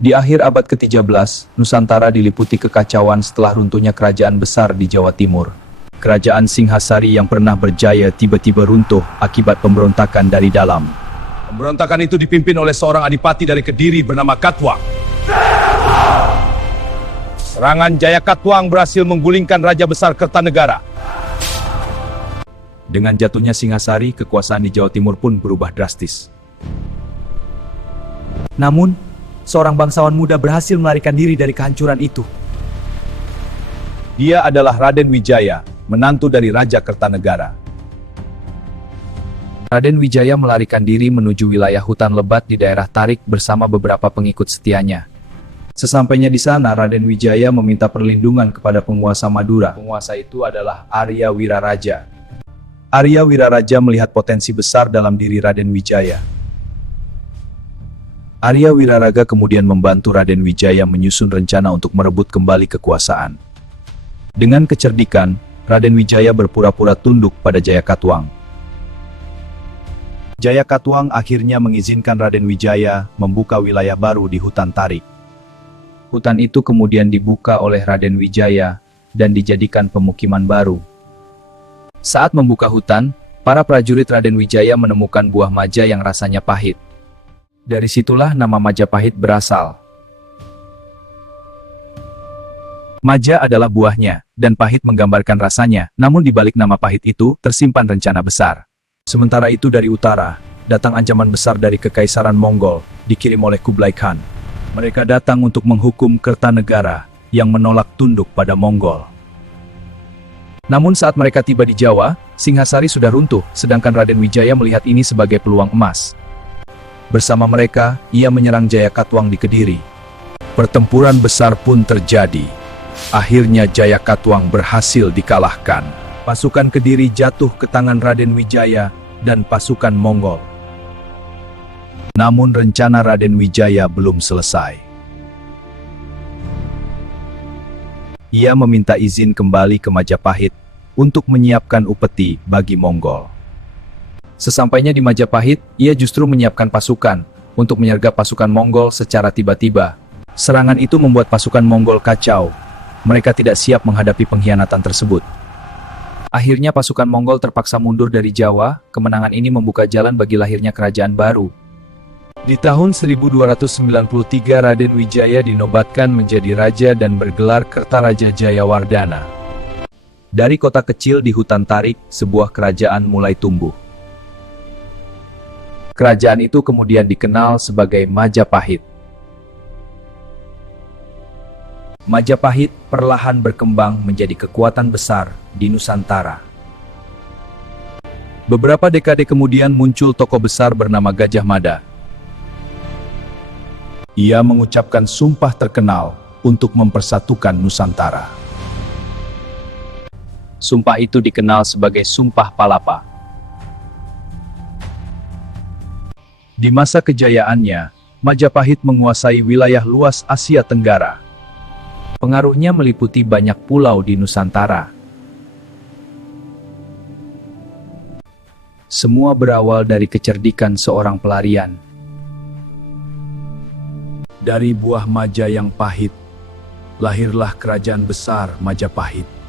Di akhir abad ke-13, Nusantara diliputi kekacauan setelah runtuhnya kerajaan besar di Jawa Timur. Kerajaan Singhasari yang pernah berjaya tiba-tiba runtuh akibat pemberontakan dari dalam. Pemberontakan itu dipimpin oleh seorang adipati dari Kediri bernama Katwang. Serangan Jaya Katwang berhasil menggulingkan Raja Besar Kertanegara. Dengan jatuhnya Singhasari, kekuasaan di Jawa Timur pun berubah drastis. Namun, seorang bangsawan muda berhasil melarikan diri dari kehancuran itu. Dia adalah Raden Wijaya, menantu dari Raja Kertanegara. Raden Wijaya melarikan diri menuju wilayah hutan lebat di daerah Tarik bersama beberapa pengikut setianya. Sesampainya di sana, Raden Wijaya meminta perlindungan kepada penguasa Madura. Penguasa itu adalah Arya Wiraraja. Arya Wiraraja melihat potensi besar dalam diri Raden Wijaya. Arya Wiraraja kemudian membantu Raden Wijaya menyusun rencana untuk merebut kembali kekuasaan. Dengan kecerdikan, Raden Wijaya berpura-pura tunduk pada Jaya Katwang. Jaya Katwang akhirnya mengizinkan Raden Wijaya membuka wilayah baru di hutan Tarik. Hutan itu kemudian dibuka oleh Raden Wijaya dan dijadikan pemukiman baru. Saat membuka hutan, para prajurit Raden Wijaya menemukan buah maja yang rasanya pahit. Dari situlah nama Majapahit berasal. Maja adalah buahnya, dan pahit menggambarkan rasanya, namun di balik nama pahit itu tersimpan rencana besar. Sementara itu dari utara, datang ancaman besar dari Kekaisaran Mongol, dikirim oleh Kublai Khan. Mereka datang untuk menghukum Kertanegara, yang menolak tunduk pada Mongol. Namun saat mereka tiba di Jawa, Singhasari sudah runtuh, sedangkan Raden Wijaya melihat ini sebagai peluang emas. Bersama mereka, ia menyerang Jaya Katwang di Kediri. Pertempuran besar pun terjadi. Akhirnya Jaya Katwang berhasil dikalahkan. Pasukan Kediri jatuh ke tangan Raden Wijaya dan pasukan Mongol. Namun rencana Raden Wijaya belum selesai. Ia meminta izin kembali ke Majapahit untuk menyiapkan upeti bagi Mongol. Sesampainya di Majapahit, ia justru menyiapkan pasukan untuk menyergap pasukan Mongol secara tiba-tiba. Serangan itu membuat pasukan Mongol kacau. Mereka tidak siap menghadapi pengkhianatan tersebut. Akhirnya pasukan Mongol terpaksa mundur dari Jawa. Kemenangan ini membuka jalan bagi lahirnya kerajaan baru. Di tahun 1293 Raden Wijaya dinobatkan menjadi raja dan bergelar Kertaraja Jayawardhana. Dari kota kecil di hutan Tarik, sebuah kerajaan mulai tumbuh. Kerajaan itu kemudian dikenal sebagai Majapahit. Majapahit perlahan berkembang menjadi kekuatan besar di Nusantara. Beberapa dekade kemudian muncul tokoh besar bernama Gajah Mada. Ia mengucapkan sumpah terkenal untuk mempersatukan Nusantara. Sumpah itu dikenal sebagai Sumpah Palapa. Di masa kejayaannya, Majapahit menguasai wilayah luas Asia Tenggara. Pengaruhnya meliputi banyak pulau di Nusantara. Semua berawal dari kecerdikan seorang pelarian. Dari buah maja yang pahit, lahirlah kerajaan besar Majapahit.